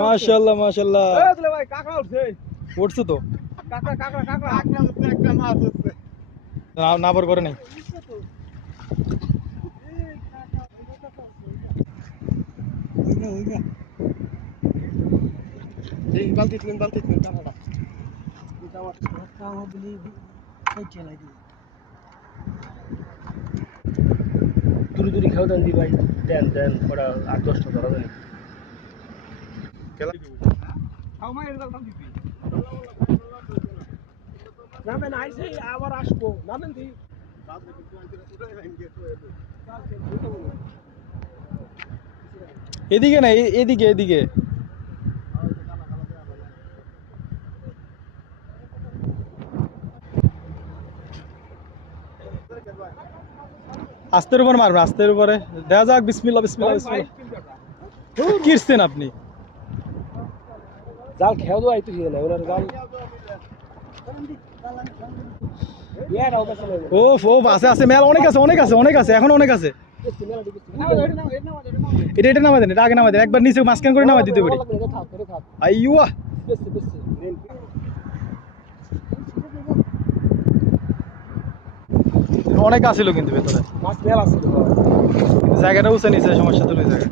মাশাআল্লাহ মাশাআল্লাহ। এই দিলে ভাই কাঁকড়া উঠছে। উঠছে তো। কাঁকড়া কাঁকড়া কাঁকড়া কাঁকড়া উঠছে, একটা মাছ উঠছে। না বর করে নাই। এই বালতি কাঁকড়াটা। দূরে দূরে খাও দেন দি ভাই, দেন ওরা 8-10টা ধরা দেন। নামেন আইসে আবার আসবো, নামেন দি। এদিকে না, এদিকে এদিকে। আস্তের উপর মারবে, আস্তের উপরে দেখা যাক। বিসমিল্লাহ বিসমিল্লাহ বিসমিল্লাহ। কিরছেন আপনি? জাল খেয়াও দেওয়া আইতে না ওনার জাল। ও আছে আছে, মেলা অনেক আছে অনেক আছে অনেক আছে, এখন অনেক আছে। এটা নামাই দেন, এটা আগে নামাই দেন, একবার নিচে মাঝখান করে নামাই দিতে পারি। আইয়া অনেক আছিল কিন্তু ভেতরে, মাছ মেলা আছে। জায়গাটা উঁচে নিচে, সমস্যা তো জায়গা।